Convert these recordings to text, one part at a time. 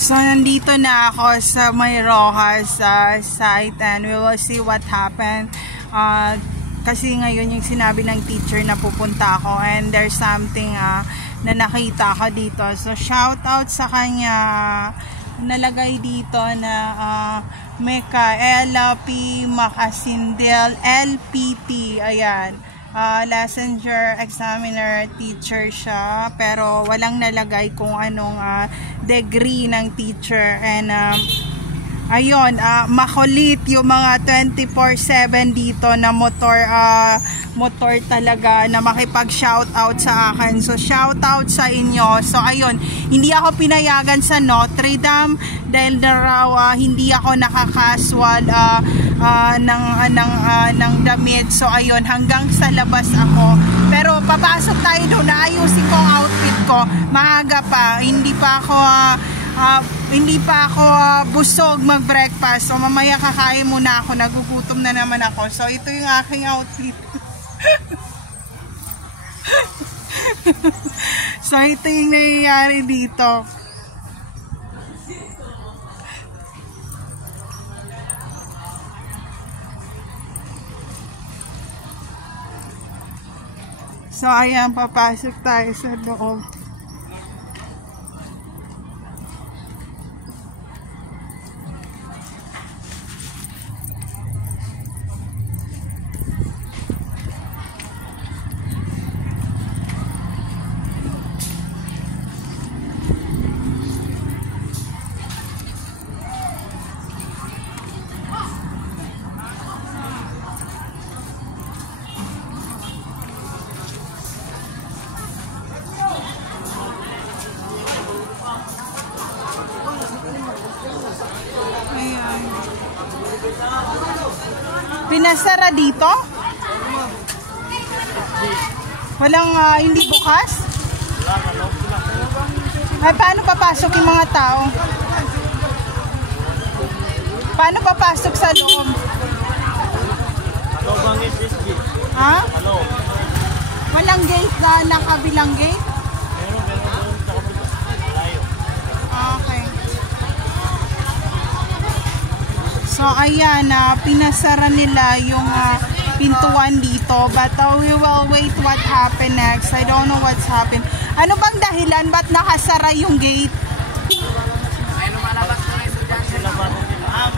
So, nandito na ako sa may Rojas site and we will see what happened. Kasi ngayon yung sinabi ng teacher na pupunta ako and there's something na nakita ko dito. So, shout out sa kanya. Nalagay dito na Meka LP Makasindel LPT. Ayan. Licensure examiner teacher siya, pero walang nalagay kung anong degree ng teacher. And ayun, makulit yung mga 24/7 dito na motor talaga na makipag shoutout sa akin. So shoutout sa inyo. So ayun, hindi ako pinayagan sa Notre Dame dahil na raw hindi ako nakakasual ng damit. So ayun, hanggang sa labas ako. Pero papasok tayo doon, naayusin ko ang outfit ko. Maaga pa, hindi pa ako busog mag-breakfast. So mamaya kakain muna ako, nagugutom na naman ako. So ito yung aking outfit. So ito yung nangyayari dito. So ayan, papasok tayo sa loob. Pinasara dito? Walang hindi bukas? Ay, paano papasok yung mga tao? Paano papasok sa loob? Ha? Walang gate na kabilang gate? Okay. So ayan, pinasara nila yung pintuan dito, but we will wait what happen next. I don't know what's happened. Ano bang dahilan? Ba't nakasara yung gate? May lumalabas na yung estudyante.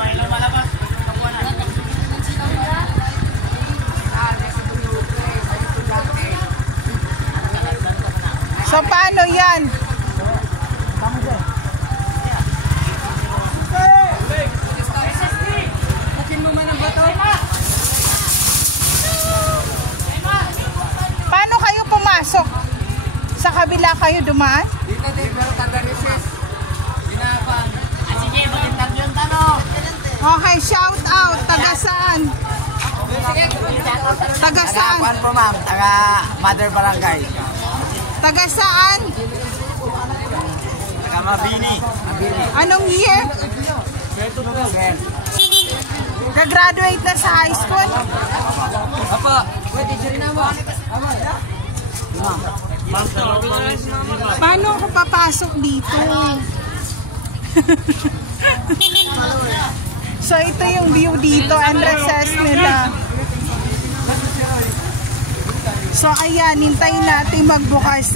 May lumalabas. So paano yan? Paano kayo pumasok? Sa kabila kayo dumaan? Dito din, pero taga-recess. Ginapang. Sige, mag-interview yung tanong. Okay, shout out. Taga saan? Taga saan? Taga po, ma'am. Taga Mother Barangay. Taga saan? Taga Mabini. Anong year? Nag-graduate na sa high school? Apo. Paano ako papasok dito? So ito yung view dito and recess nila. So ayan, hintayin natin magbukas